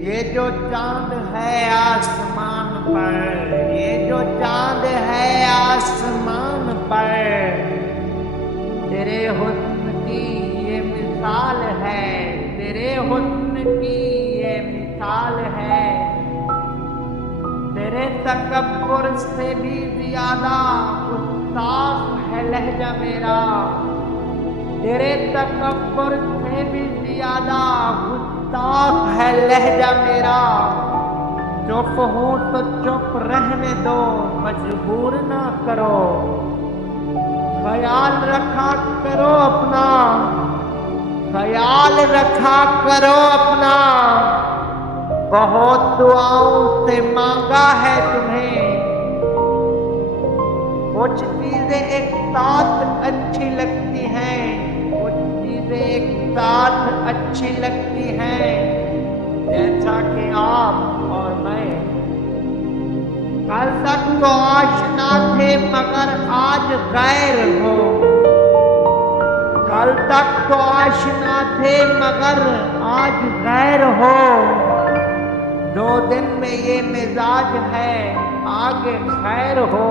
ये जो चांद है आसमान पर, ये जो चांद है आसमान पर, तेरे हुस्न की ये मिसाल है, तेरे हुस्न की ये मिसाल है। तेरे तकब्बुर से भी ज्यादा गुस्ताख है लहजा मेरा, तेरे तकब्बुर से भी ज्यादा गुस्ताख है लहजा मेरा। चुप हूं तो चुप रहने दो, मजबूर ना करो, ख्याल रखा करो अपना, ख्याल रखा करो अपना। बहुत दुआओं से मांगा है तुम्हें, कुछ चीजें एक साथ अच्छी लगती हैं, कुछ चीजें एक साथ अच्छी लगती हैं, जैसा कि आप और मैं। कल तक तो आशना थे मगर आज गैर हो, कल तक तो आशना थे मगर आज गैर हो। 2 दिन में ये मिजाज है, आगे खैर हो।